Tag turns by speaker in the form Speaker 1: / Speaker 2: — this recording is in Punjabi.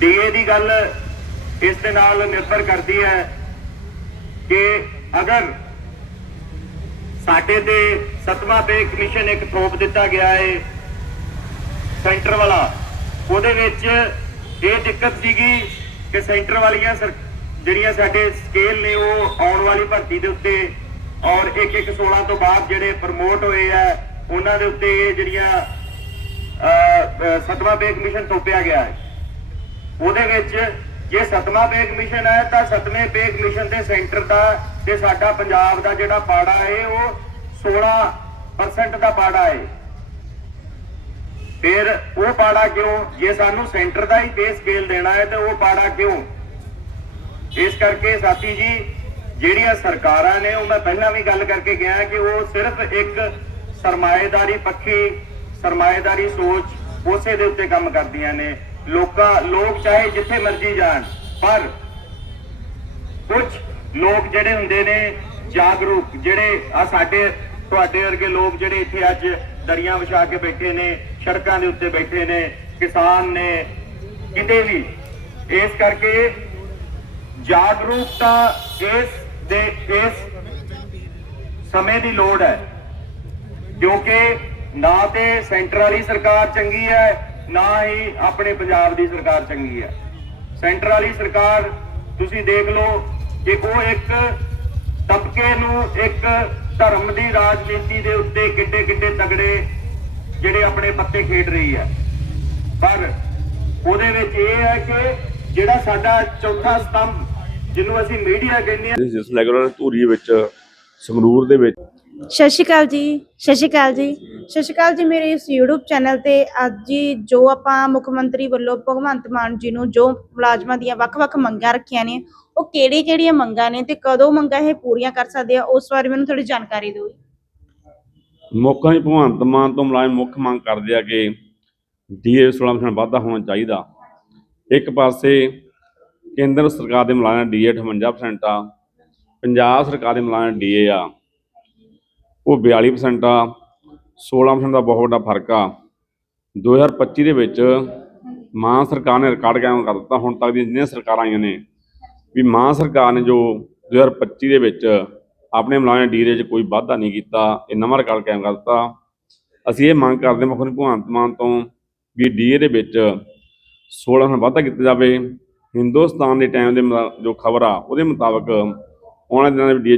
Speaker 1: ਡੀਏ ਦੀ ਗੱਲ ਇਸ ਦੇ ਨਾਲ ਨਿਰਭਰ ਕਰਦੀ ਹੈ ਕਿ ਅਗਰ ਸਾਡੇ ਤੇ ਸਤਵਾਂ ਪੇ ਕਮਿਸ਼ਨ ਇੱਕ ਥੋਪ ਦਿੱਤਾ ਗਿਆ ਹੈ ਸੈਂਟਰ ਵਾਲਾ ਉਹਦੇ ਵਿੱਚ ਇਹ ਦਿੱਕਤ ਸੀਗੀ ਕਿ ਸੈਂਟਰ ਵਾਲੀਆਂ ਸਰ- ਜਿਹੜੀਆਂ ਸਾਡੇ ਸਕੇਲ ਨੇ ਉਹ ਆਉਣ ਵਾਲੀ ਭਰਤੀ ਦੇ ਉੱਤੇ ਔਰ ਇੱਕ ਇੱਕ 16 ਤੋਂ ਬਾਅਦ ਜਿਹੜੇ ਪ੍ਰਮੋਟ ਹੋਏ ਆ ਉਹਨਾਂ ਦੇ ਉੱਤੇ ਇਹ ਜਿਹੜੀਆਂ ਅਹ, ਪੇ ਕਮਿਸ਼ਨ ਥੋਪਿਆ ਗਿਆ ਹੈ। ਉਹਦੇ ਵਿੱਚ ਜੇ ਸਤਵਾਂ ਪੇ ਕਮਿਸ਼ਨ ਹੈ ਤਾਂ ਸਤਵੇਂ ਪੇ ਕਮਿਸ਼ਨ ਦੇ ਸੈਂਟਰ ਦਾ ਤੇ ਸਾਡਾ ਪੰਜਾਬ ਦਾ ਜਿਹੜਾ ਪਾੜਾ ਹੈ ਉਹ 16% ਦਾ ਪਾੜਾ ਹੈ। ਫਿਰ ਉਹ ਪਾੜਾ ਕਿਉਂ? ਜੇ ਸਾਨੂੰ ਸੈਂਟਰ ਦਾ ਹੀ ਪੇ ਸਕੇਲ ਦੇਣਾ ਹੈ ਤੇ ਉਹ ਪਾੜਾ ਕਿਉਂ? ਇਸ ਕਰਕੇ ਸਾਥੀ ਜੀ, ਜਿਹੜੀਆਂ ਸਰਕਾਰਾਂ ਨੇ, ਉਹ ਮੈਂ ਪਹਿਲਾਂ ਵੀ ਗੱਲ ਕਰਕੇ ਗਿਆ ਕਿ ਉਹ ਸਿਰਫ ਇੱਕ ਸਰਮਾਏਦਾਰੀ ਪੱਖੀ, ਸਰਮਾਏਦਾਰੀ ਸੋਚ ਉਸੇ ਦੇ ਉੱਤੇ ਕੰਮ ਕਰਦੀਆਂ ਨੇ। ਲੋਕਾਂ, ਲੋਕ ਚਾਹੇ ਜਿੱਥੇ ਮਰਜ਼ੀ ਜਾਣ, ਪਰ ਕੁਝ ਲੋਕ ਜਿਹੜੇ ਹੁੰਦੇ ਨੇ ਜਾਗਰੂਕ, ਜਿਹੜੇ ਆ ਸਾਡੇ, ਤੁਹਾਡੇ ਵਰਗੇ ਲੋਕ ਜਿਹੜੇ ਇੱਥੇ ਅੱਜ ਦਰੀਆਂ ਵਿਛਾ ਕੇ ਬੈਠੇ ਨੇ, ਸੜਕਾਂ ਦੇ ਉੱਤੇ ਬੈਠੇ ਨੇ, ਕਿਸਾਨ ਨੇ, ਕਿਤੇ ਵੀ, ਇਸ ਕਰਕੇ ਜਾਗਰੂਕਤਾ ਇਸ ਦੇ, ਇਸ ਸਮੇਂ ਦੀ ਲੋੜ ਹੈ, ਕਿਉਂਕਿ ਨਾ ਤੇ ਸੈਂਟਰ ਵਾਲੀ ਸਰਕਾਰ ਚੰਗੀ ਹੈ ਨਾ ਹੀ ਆਪਣੇ ਪੰਜਾਬ ਦੀ ਸਰਕਾਰ ਚੰਗੀ ਹੈ ਸੈਂਟਰ ਵਾਲੀ ਸਰਕਾਰ, ਤੁਸੀਂ ਦੇਖ ਲਓ ਕਿ ਉਹ ਇੱਕ ਤਬਕੇ ਨੂੰ ਇੱਕ ਧਰਮ ਦੀ ਰਾਜਨੀਤੀ ਦੇ ਉੱਤੇ ਕਿੱਡੇ ਕਿੱਡੇ ਤਗੜੇ ਜਿਹੜੇ ਆਪਣੇ ਪੱਤੇ ਖੇਡ ਰਹੀ ਹੈ ਪਰ ਉਹਦੇ ਵਿੱਚ ਇਹ ਹੈ ਕਿ ਜਿਹੜਾ ਸਾਡਾ ਚੌਥਾ ਸਤੰਭ, ਜਿਹਨੂੰ ਅਸੀਂ ਮੀਡੀਆ ਕਹਿੰਦੇ ਹਾਂ
Speaker 2: ਜਿਸ ਰੈਗੂਲਰ ਧੂਰੀ ਵਿੱਚ, ਸੰਗਰੂਰ ਦੇ ਵਿੱਚ
Speaker 3: ਸਤਿ ਸ਼੍ਰੀ ਅਕਾਲ ਜੀ, ਸਤਿ ਸ਼੍ਰੀ ਅਕਾਲ ਜੀ। ਸਤਿ ਸ਼੍ਰੀ ਅਕਾਲ ਜੀ ਮੇਰੇ ਇਸ YouTube ਚੈਨਲ ਤੇ ਅੱਜ ਜੀ ਜੋ ਆਪਾਂ ਮੁੱਖ ਮੰਤਰੀ ਵੱਲੋਂ ਭਗਵੰਤ ਮਾਨ ਜੀ ਨੂੰ ਜੋ ਮੁਲਾਜ਼ਮਾਂ ਦੀਆਂ ਵੱਖ-ਵੱਖ ਮੰਗਾਂ ਰੱਖੀਆਂ ਨੇ, ਉਹ ਕਿਹੜੀ-ਕਿਹੜੀਆਂ ਮੰਗਾਂ ਨੇ ਤੇ ਕਦੋਂ ਮੰਗਾਂ ਇਹ ਪੂਰੀਆਂ ਕਰ ਸਕਦੇ ਆ, ਉਸ ਬਾਰੇ ਮੈਨੂੰ ਥੋੜੀ ਜਾਣਕਾਰੀ ਦਿਓ
Speaker 2: ਮੁੱਖਾਂ ਦੀ ਭਗਵੰਤ ਮਾਨ ਤੋਂ ਮੁਲਾਜ਼ਮ ਮੁੱਖ ਮੰਗ ਕਰਦੇ ਆ ਕਿ ਡੀਏ 16% ਵਾਧਾ ਹੋਣਾ ਚਾਹੀਦਾ। ਇੱਕ ਪਾਸੇ ਕੇਂਦਰ ਸਰਕਾਰ ਦੇ ਮੁਲਾਜ਼ਮ ਡੀਏ 58% ਆ, ਪੰਜਾਬ ਸਰਕਾਰ ਦੇ ਮੁਲਾਜ਼ਮ ਡੀਏ ਆ। ਉਹ 42% ਆ 16% ਦਾ ਬਹੁਤ ਵੱਡਾ ਫ਼ਰਕ ਆ। 2025 ਦੇ ਵਿੱਚ ਮਾਨ ਸਰਕਾਰ ਨੇ ਰਿਕਾਰਡ ਕਾਇਮ ਕਰ ਦਿੱਤਾ, ਹੁਣ ਤੱਕ ਦੀਆਂ ਜਿੰਨੀਆਂ ਸਰਕਾਰਾਂ ਆਈਆਂ ਨੇ, ਵੀ ਮਾਨ ਸਰਕਾਰ ਨੇ ਜੋ 2025 ਦੇ ਵਿੱਚ ਆਪਣੇ ਮੁਲਾਜ਼ਮ ਡੀਏ 'ਚ ਕੋਈ ਵਾਧਾ ਨਹੀਂ ਕੀਤਾ, ਇਹ ਨਵਾਂ ਰਿਕਾਰਡ ਕਾਇਮ ਕਰ ਦਿੱਤਾ। ਅਸੀਂ ਇਹ ਮੰਗ ਕਰਦੇ ਮੁੱਖ ਭਗਵੰਤ ਮਾਨ ਤੋਂ ਵੀ ਡੀਏ ਦੇ ਵਿੱਚ 16% ਵਾਧਾ ਕੀਤਾ ਜਾਵੇ। ਹਿੰਦੁਸਤਾਨ ਦੇ ਟਾਈਮ ਦੇ ਜੋ ਖਬਰ ਆ, ਉਹਦੇ ਮੁਤਾਬਕ ਆਉਣ ਵਾਲੇ ਦਿਨਾਂ ਦੇ ਡੀਏ